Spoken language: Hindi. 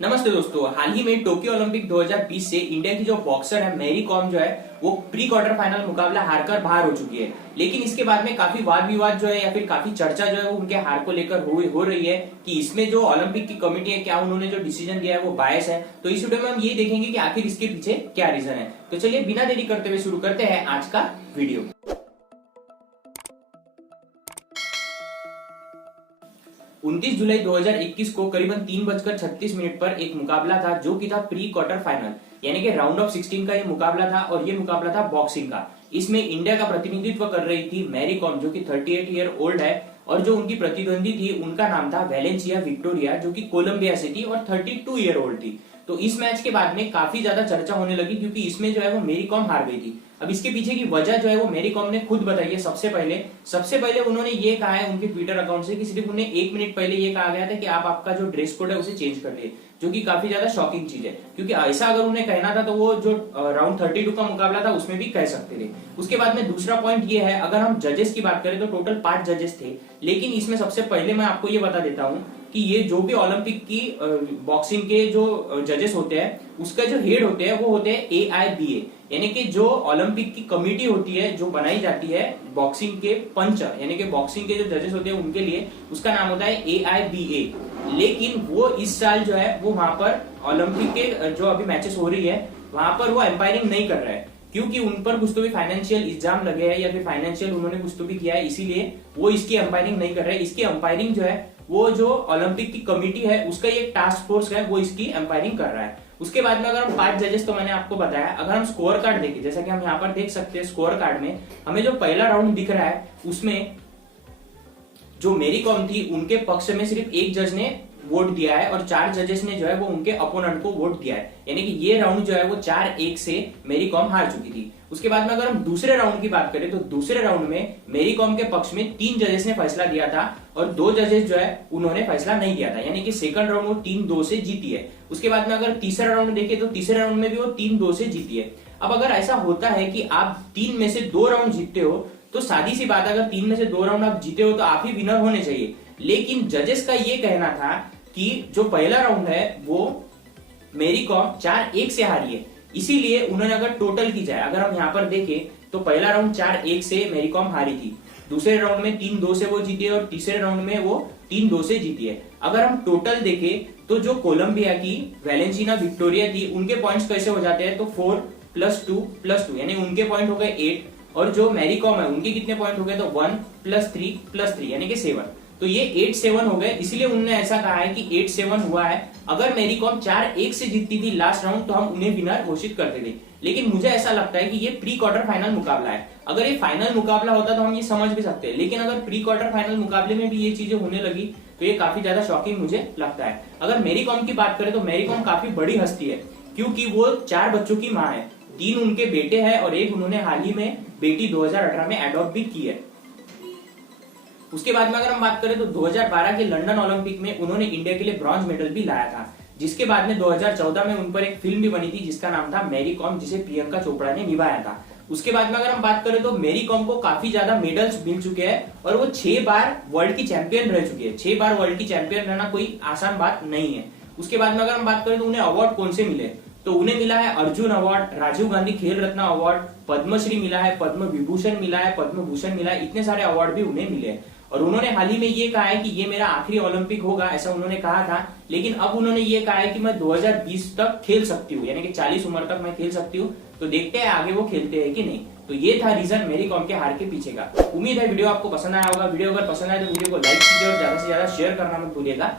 नमस्ते दोस्तों, हाल ही में टोक्यो ओलंपिक 2020 से इंडिया की जो बॉक्सर है मैरी कॉम जो है वो प्री क्वार्टर फाइनल मुकाबला हारकर बाहर हो चुकी है। लेकिन इसके बाद में काफी वाद विवाद जो है या फिर काफी चर्चा जो है वो उनके हार को लेकर हो रही है कि इसमें जो ओलंपिक की कमेटी है क्या उन्होंने जो डिसीजन दिया है वो बायस है। तो इस वीडियो में हम ये देखेंगे कि आखिर इसके पीछे क्या रीजन है। तो चलिए बिना देरी करते हुए शुरू करते हैं आज का वीडियो। 29 जुलाई 2021 को करीबन 3:36 पर एक मुकाबला था जो कि था प्री क्वार्टर फाइनल यानी कि राउंड ऑफ 16 का ये मुकाबला था और ये मुकाबला था बॉक्सिंग का। इसमें इंडिया का प्रतिनिधित्व कर रही थी मैरी कॉम जो कि 38 ईयर ओल्ड है और जो उनकी प्रतिद्वंदी थी उनका नाम था वेलेंसिया विक्टोरिया जो कि कोलंबिया से थी और 32 ईयर ओल्ड थी। तो इस मैच के बाद में काफी ज्यादा चर्चा होने लगी क्योंकि इसमें जो है वो मैरी कॉम हार गई थी। अब इसके पीछे की वजह जो है वो मैरी कॉम ने खुद बताई है। सबसे पहले उन्होंने ये कहा है उनके ट्विटर अकाउंट से कि सिर्फ उन्हें 1 मिनट पहले ये कहा गया था कि आप आपका जो ड्रेस कोड है उसे चेंज कर लिए, जो कि काफी ज्यादा शॉकिंग चीज है क्योंकि ऐसा अगर उन्हें कहना था तो वो जो राउंड 32 का मुकाबला था उसमें भी कह सकते थे। उसके बाद में दूसरा पॉइंट ये है, अगर हम जजेस की बात करें तो टोटल 5 जजेस थे, लेकिन इसमें सबसे पहले मैं आपको ये बता देता हूँ कि ये जो भी ओलंपिक की बॉक्सिंग के जो जजेस होते हैं उसका जो हेड होते हैं वो होते हैं AIBA यानी कि जो ओलंपिक की कमेटी होती है जो बनाई जाती है बॉक्सिंग के पंच यानी कि बॉक्सिंग के जो जजेस होते हैं उनके लिए उसका नाम होता है AIBA। लेकिन वो इस साल जो है वो वहां पर ओलंपिक के जो अभी मैचेस हो रही है वहां पर वो एम्पायरिंग नहीं कर रहा है क्योंकि उन पर कुछ तो भी फाइनेंशियल इल्जाम लगे हैं या फिर फाइनेंशियल उन्होंने कुछ तो भी किया है, इसीलिए वो इसकी एम्पायरिंग नहीं कर रहे हैं। इसकी एम्पायरिंग जो है वो जो ओलंपिक की कमेटी है उसका एक टास्क फोर्स है वो इसकी एम्पायरिंग कर रहा है। उसके बाद में अगर हम 5 जजेस तो मैंने आपको बताया, अगर हम स्कोर कार्ड देखें जैसा कि हम यहाँ पर देख सकते हैं स्कोर कार्ड में हमें जो पहला राउंड दिख रहा है उसमें जो मैरी कॉम थी उनके पक्ष में सिर्फ एक जज ने वोट दिया है और 4 जजेस ने जो है वो उनके अपोनेंट को वोट दिया है, यानी कि ये राउंड जो है वो 4-1 से मैरी कॉम हार चुकी थी। उसके बाद में अगर हम दूसरे राउंड की बात करें तो दूसरे राउंड में मैरी कॉम के पक्ष में 3 जजेस ने फैसला दिया था और 2 जजेस जो है उन्होंने फैसला नहीं दिया था, यानी कि सेकंड राउंड वो 3-2 से जीती है। उसके बाद में अगर तीसरा राउंड देखें तो तीसरे राउंड में भी वो 3-2 से जीती है। अब अगर ऐसा होता है कि आप 3 में से 2 राउंड जीतते हो तो सादी सी बात, अगर 3 में से 2 राउंड आप जीते हो तो आप ही विनर होने चाहिए। लेकिन जजेस का ये कहना था कि जो पहला राउंड है वो मैरी कॉम 4-1 से हारी है, इसीलिए उन्होंने अगर टोटल की जाए, अगर हम यहाँ पर देखें तो पहला राउंड 4-1 से मैरी कॉम हारी थी, दूसरे राउंड में 3-2 से वो जीती है और तीसरे राउंड में वो 3-2 से जीती है। अगर हम टोटल देखें तो जो कोलंबिया की वेलेंसिया विक्टोरिया थी उनके पॉइंट्स कैसे हो जाते हैं तो 4+2+2 यानी उनके पॉइंट हो गए 8 और जो मैरी कॉम है उनके कितने पॉइंट हो गए तो 1+3+3 यानी कि 7। तो ये 8-7 हो गए, इसीलिए उन्होंने ऐसा कहा है कि 8-7 हुआ है। अगर मैरी कॉम 4-1 से जीतती थी लास्ट राउंड तो हम उन्हें विनर घोषित करते थे। लेकिन मुझे ऐसा लगता है कि ये प्री क्वार्टर फाइनल मुकाबला है, अगर ये फाइनल मुकाबला होता तो हम ये समझ भी सकते हैं, लेकिन अगर प्री क्वार्टर फाइनल मुकाबले में भी ये चीजें होने लगी तो ये काफी ज्यादा शॉकिंग मुझे लगता है। अगर मैरी कॉम की बात करें तो मैरी कॉम काफी बड़ी हस्ती है क्योंकि वो 4 बच्चों की माँ है, 3 उनके बेटे हैं और एक उन्होंने हाल ही में बेटी 2018 में एडॉप्ट भी की है। उसके बाद में अगर हम बात करें तो 2012 के लंदन ओलंपिक में उन्होंने इंडिया के लिए ब्रॉन्ज मेडल भी लाया था, जिसके बाद में 2014 में उन पर एक फिल्म भी बनी थी जिसका नाम था मैरी कॉम, जिसे प्रियंका चोपड़ा ने निभाया था। उसके बाद में अगर हम बात करें तो मैरी कॉम को काफी ज्यादा मेडल्स मिल चुके हैं और वो 6 बार वर्ल्ड की चैंपियन रह चुकी है। 6 बार वर्ल्ड की चैंपियन रहना कोई आसान बात नहीं है। उसके बाद में अगर हम बात करें तो उन्हें अवार्ड कौन से मिले तो उन्हें मिला है अर्जुन अवार्ड, राजीव गांधी खेल रत्न अवार्ड, पद्मश्री मिला है, पद्म विभूषण मिला है, पद्म भूषण मिला है, इतने सारे अवार्ड भी उन्हें मिले हैं। और उन्होंने हाल ही में ये कहा है कि ये मेरा आखिरी ओलंपिक होगा, ऐसा उन्होंने कहा था, लेकिन अब उन्होंने ये कहा है कि मैं 2020 तक खेल सकती हूँ, यानी कि 40 उम्र तक मैं खेल सकती हूँ। तो देखते हैं आगे वो खेलते हैं कि नहीं। तो ये था रीजन मैरी कॉम के हार के पीछे का। उम्मीद है वीडियो आपको पसंद आया होगा। वीडियो अगर पसंद आए तो वीडियो को लाइक कीजिए और ज्यादा से ज्यादा शेयर करना मत भूलिएगा।